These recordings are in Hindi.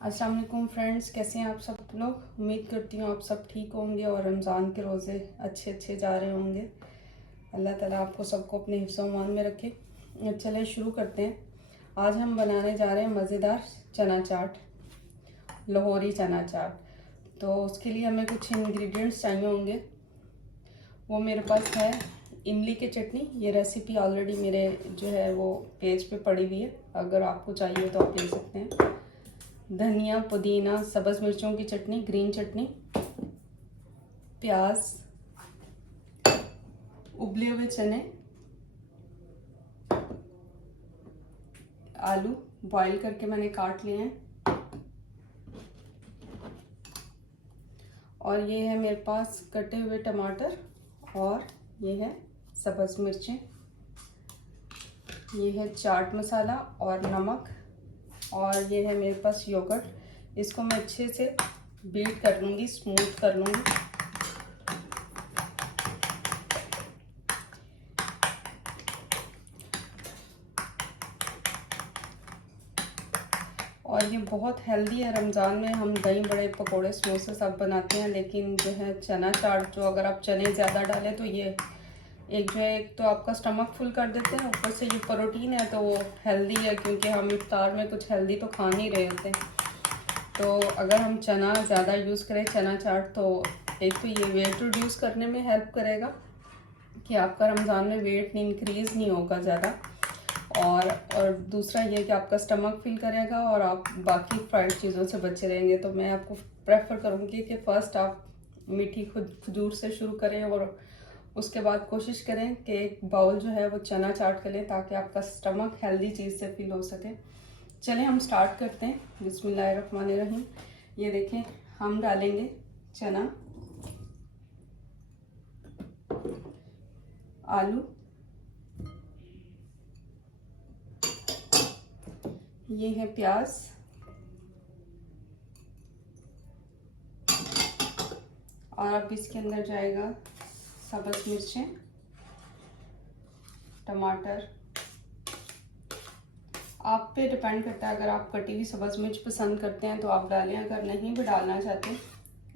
अस्सलाम वालेकुम फ्रेंड्स, कैसे हैं आप सब लोग। उम्मीद करती हूँ आप सब ठीक होंगे और रमज़ान के रोज़े अच्छे जा रहे होंगे। अल्लाह ताला आपको सबको अपने हिफ्ज़-ओ-मान में रखे। चलिए शुरू करते हैं। आज हम बनाने जा रहे हैं मज़ेदार चना चाट, लाहौरी चना चाट। तो उसके लिए हमें कुछ इंग्रेडिएंट्स चाहिए होंगे। वो मेरे पास है इमली की चटनी। ये रेसिपी ऑलरेडी मेरे जो है वो पेज पे पड़ी हुई है, अगर आपको चाहिए तो आप ले सकते हैं। धनिया, पुदीना, सब्ज़ मिर्चों की चटनी, ग्रीन चटनी, प्याज, उबले हुए चने, आलू बॉईल करके मैंने काट लिए हैं, और ये है मेरे पास कटे हुए टमाटर, और ये है सब्ज़ मिर्चें, ये है चाट मसाला और नमक, और ये है मेरे पास योगर्ट। इसको मैं अच्छे से बीट कर लूँगी, स्मूथ कर लूँगी। और ये बहुत हेल्दी है। रमज़ान में हम दही बड़े, पकोड़े, समोसे सब बनाते हैं, लेकिन जो है चना चाट, जो अगर आप चने ज़्यादा डालें तो ये एक तो आपका स्टमक फुल कर देते हैं, ऊपर से ये प्रोटीन है तो वो हेल्दी है, क्योंकि हम इफ्तार में कुछ हेल्दी तो खा नहीं रहे होते। तो अगर हम चना ज़्यादा यूज़ करें चना चाट, तो एक तो ये वेट रिड्यूस करने में हेल्प करेगा कि आपका रमज़ान में वेट इंक्रीज़ नहीं होगा ज़्यादा, और दूसरा ये कि आपका स्टमक फील करेगा और आप बाकी फ्राइड चीज़ों से बचे रहेंगे। तो मैं आपको प्रेफर करूँगी कि फ़र्स्ट आप मीठी खजूर से शुरू करें, और उसके बाद कोशिश करें कि एक बाउल जो है वो चना चाट कर लें, ताकि आपका स्टमक हेल्दी चीज़ से फील हो सके। चलें हम स्टार्ट करते हैं। बिस्मिल्लाहिर्रहमानिर्रहीम। ये देखें, हम डालेंगे चना, आलू, ये है प्याज, और अब इसके अंदर जाएगा सब्ज़ मिर्चें, टमाटर। आप पे डिपेंड करता है, अगर आप कटी हुई सब्ज़ मिर्च पसंद करते हैं तो आप डालें, अगर नहीं भी डालना चाहते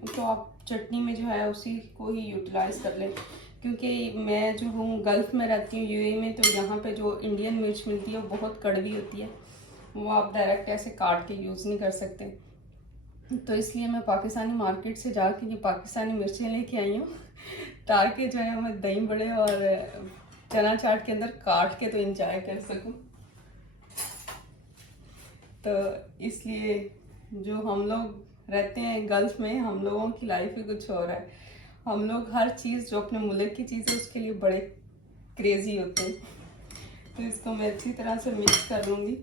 तो आप चटनी में जो है उसी को ही यूटिलाइज़ कर लें। क्योंकि मैं जो हूँ गल्फ़ में रहती हूँ, यूएई में, तो यहाँ पे जो इंडियन मिर्च मिलती है वो बहुत कड़वी होती है, वो आप डायरेक्ट ऐसे काट के यूज़ नहीं कर सकते। तो इसलिए मैं पाकिस्तानी मार्केट से जाके ये पाकिस्तानी मिर्चें लेके आई हूँ ताकि जो है मैं दही बड़े और चना चाट के अंदर काट के तो इंजॉय कर सकूँ। तो इसलिए जो हम लोग रहते हैं गल्फ़ में, हम लोगों की लाइफ ही कुछ और है। हम लोग हर चीज़ जो अपने मुल्क की चीज़ है उसके लिए बड़े क्रेज़ी होते हैं। तो इसको मैं अच्छी तरह से मिक्स कर लूँगी।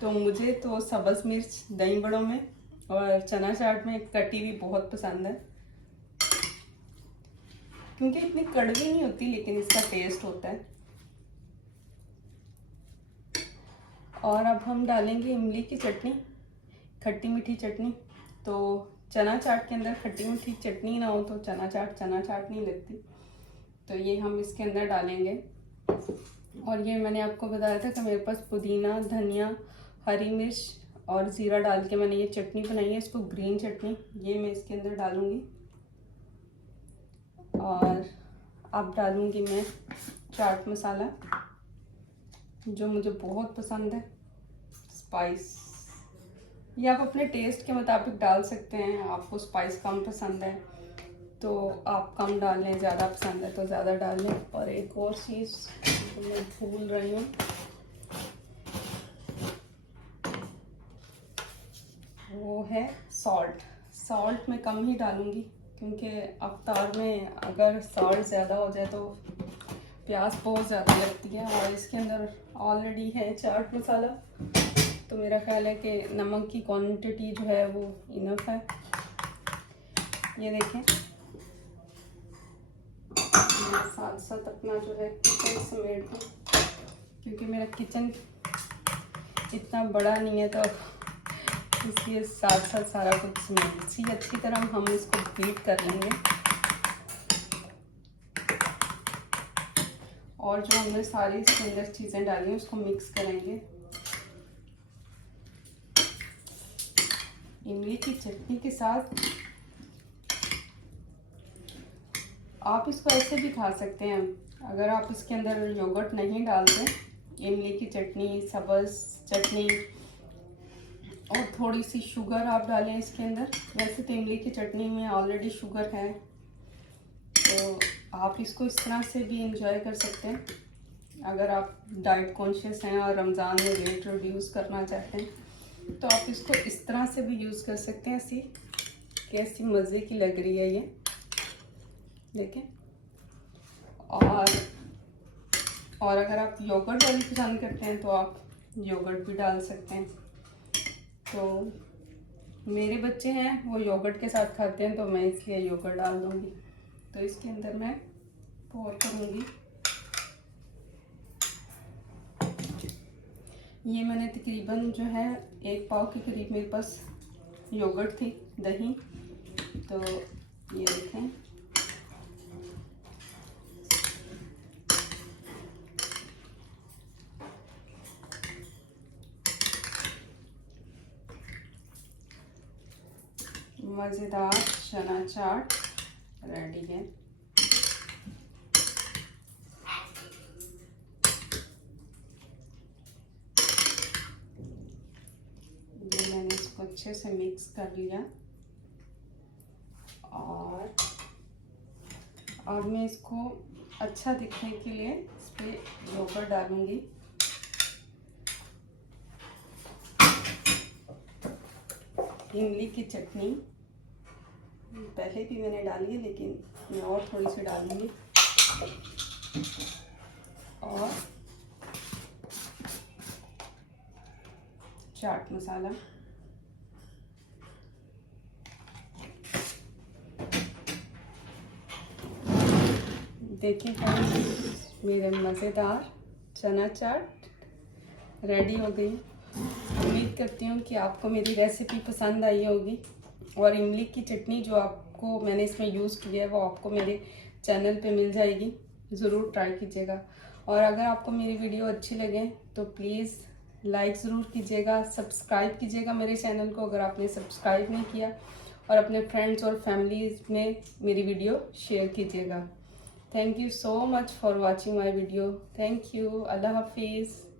तो मुझे तो सब्ज़ मिर्च दही बड़ों में और चना चाट में कटी हुई बहुत पसंद है, क्योंकि इतनी कड़वी नहीं होती, लेकिन इसका टेस्ट होता है। और अब हम डालेंगे इमली की चटनी, खट्टी मीठी चटनी। तो चना चाट के अंदर खट्टी मीठी चटनी ना हो तो चना चाट नहीं लगती। तो ये हम इसके अंदर डालेंगे। और ये मैंने आपको बताया था कि मेरे पास पुदीना, धनिया, हरी मिर्च और ज़ीरा डाल के मैंने ये चटनी बनाई है, इसको ग्रीन चटनी। ये मैं इसके अंदर डालूँगी, और अब डालूँगी मैं चाट मसाला, जो मुझे बहुत पसंद है, स्पाइस। ये आप अपने टेस्ट के मुताबिक डाल सकते हैं। आपको स्पाइस कम पसंद है तो आप कम डाल लें, ज़्यादा पसंद है तो ज़्यादा डाल लें। और एक और चीज़ तो मैं भूल रही हूँ, वो है सॉल्ट। सॉल्ट मैं कम ही डालूँगी, क्योंकि अफ्तार में अगर सॉल्ट ज़्यादा हो जाए तो प्यास बहुत ज़्यादा लगती है, और इसके अंदर ऑलरेडी है चाट मसाला, तो मेरा ख्याल है कि नमक की क्वांटिटी जो है वो इनफ है। ये देखें, मैं साथ साथ अपना जो है किचन समेट दूँ, क्योंकि मेरा किचन इतना बड़ा नहीं है, तो इसलिए साथ साथ सारा कुछ समेट सी अच्छी तरह हम इसको बीट कर लेंगे। और जो हमने सारी इसके अंदर चीज़ें डाली हैं उसको मिक्स करेंगे। इमली की चटनी के साथ आप इसको ऐसे भी खा सकते हैं। अगर आप इसके अंदर योगर्ट नहीं डालते, इमली की चटनी, सब्ज़ चटनी और थोड़ी सी शुगर आप डालें इसके अंदर। वैसे तो इमली की चटनी में ऑलरेडी शुगर है, तो आप इसको इस तरह से भी इंजॉय कर सकते हैं। अगर आप डाइट कॉन्शियस हैं और रमज़ान में वेट रिड्यूस करना चाहते हैं तो आप इसको इस तरह से भी यूज़ कर सकते हैं। ऐसी कैसी मज़े की लग रही है ये, देखें। और अगर आप योगर्ट वाली पसंद करते हैं तो आप योगर्ट भी डाल सकते हैं। तो मेरे बच्चे हैं वो योगर्ट के साथ खाते हैं, तो मैं इसलिए योगर्ट डाल दूँगी। तो इसके अंदर मैं पोर करूँगी। ये मैंने तकरीबन जो है 1 पाव के करीब मेरे पास योगर्ट थी, दही। तो ये देखें, मज़ेदार चना चाट रेडी है। ये मैंने इसको अच्छे से मिक्स कर लिया और अब मैं इसको अच्छा दिखने के लिए इस पर योगर्ट डालूंगी। इमली की चटनी पहले भी मैंने डाली है, लेकिन मैं और थोड़ी सी डालूंगी। और चाट मसाला, देखिए फ्रेंड्स, मेरे मज़ेदार चना चाट रेडी हो गई। उम्मीद करती हूँ कि आपको मेरी रेसिपी पसंद आई होगी। और इमली की चटनी जो आपको मैंने इसमें यूज़ की है वो आपको मेरे चैनल पे मिल जाएगी, ज़रूर ट्राई कीजिएगा। और अगर आपको मेरी वीडियो अच्छी लगे तो प्लीज़ लाइक ज़रूर कीजिएगा, सब्सक्राइब कीजिएगा मेरे चैनल को अगर आपने सब्सक्राइब नहीं किया, और अपने फ्रेंड्स और फैमिलीज़ में मेरी वीडियो शेयर कीजिएगा। Thank you so much for watching my video. Thank you. अल्लाह हाफिज़।